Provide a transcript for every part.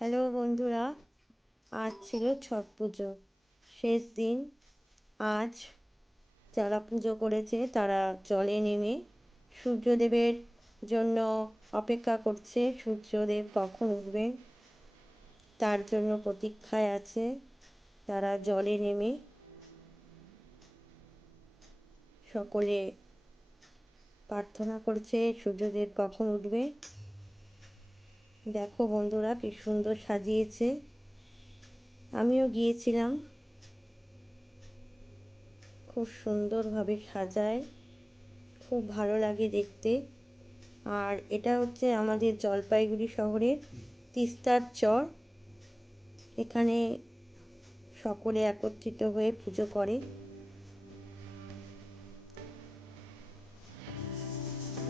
Hello বন্ধুরা, আজ ছিল ছট পুজো শেষ দিন। আজ যারা পুজো করেছে তারা জলে নেমে সূর্যদেবের জন্য অপেক্ষা করছে। সূর্যদেব কখন উঠবেন তার জন্য প্রতীক্ষায় আছে। তারা জলে নেমে সকলে প্রার্থনা করছে সূর্যদেব কখন উঠবে। দেখো বন্ধুরা কি সুন্দর সাজিয়েছে। আমিও গিয়েছিলাম, খুব সুন্দরভাবে সাজায়, খুব ভালো লাগে দেখতে। আর এটা হচ্ছে আমাদের জলপাইগুড়ি শহরের তিস্তার চর। এখানে সকলে একত্রিত হয়ে পুজো করে।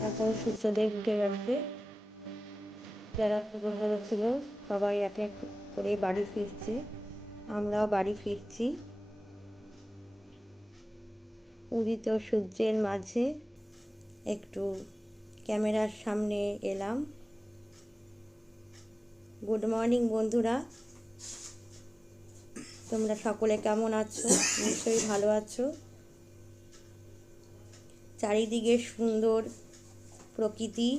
এখন সূর্যদেব উঠে গেছে। যারা পুজো করেছিল সবাই এক এক করে বাড়ি ফিরছে, আমরাও বাড়ি ফিরছি। উদিত সূর্যের মাঝে একটু ক্যামেরার সামনে এলাম। গুড মর্নিং বন্ধুরা, তোমরা সকলে কেমন আছো? নিশ্চয়ই ভালো আছো। চারিদিকে সুন্দর প্রকৃতি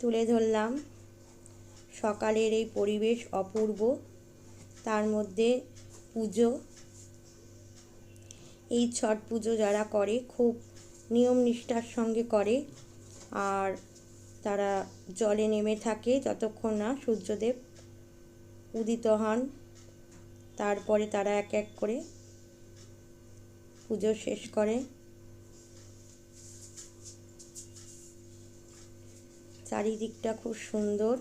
তুলে ধরলাম। সকালের এই পরিবেশ অপূর্ব, তার মধ্যে পুজো। এই ছট পুজো যারা করে খুব নিয়ম নিষ্ঠার সঙ্গে করে, আর তারা জলে নেমে থাকে যতক্ষণ না সূর্যদেব উদিত হন। তারপরে তারা এক এক করে পুজো শেষ করে। চারিদিকটা খুব সুন্দর।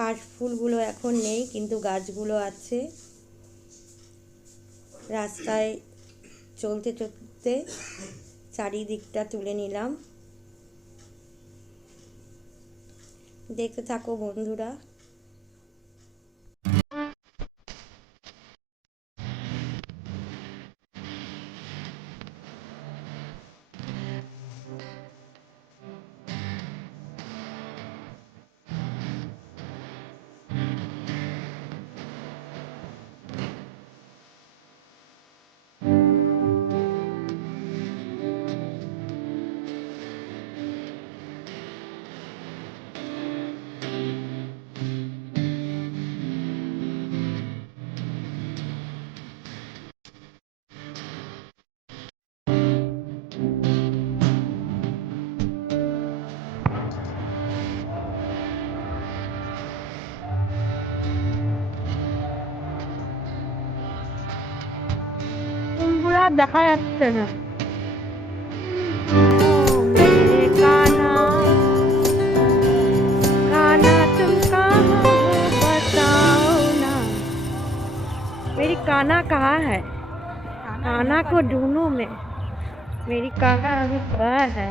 কাশফুলগুলো এখন নেই, কিন্তু গাছগুলো আছে। রাস্তায় চলতে চলতে চারিদিকটা তুলে নিলাম। দেখতে থাকো বন্ধুরা। দেখা যাচ্ছে না। मेरे कान्हा कान्हा तुम कहाँ हो बताओ ना। मेरी कान्हा कहाँ है? कान्हा को ढूंढूं मैं। मेरी कान्हा अभी कहाँ है?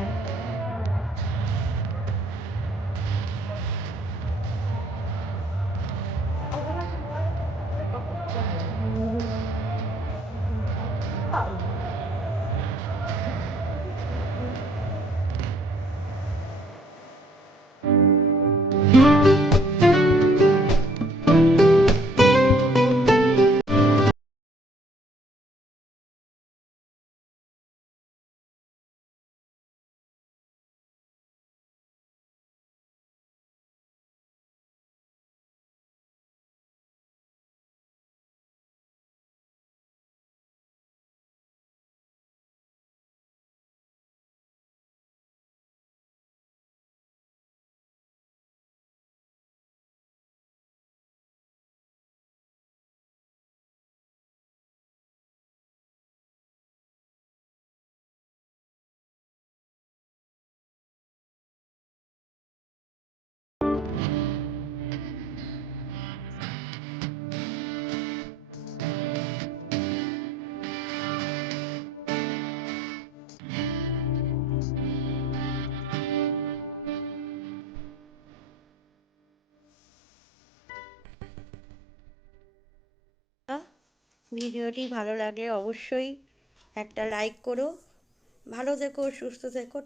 ভিডিওটি ভালো লাগলে অবশ্যই একটা লাইক করো। ভালো থেকো, সুস্থ থেকো।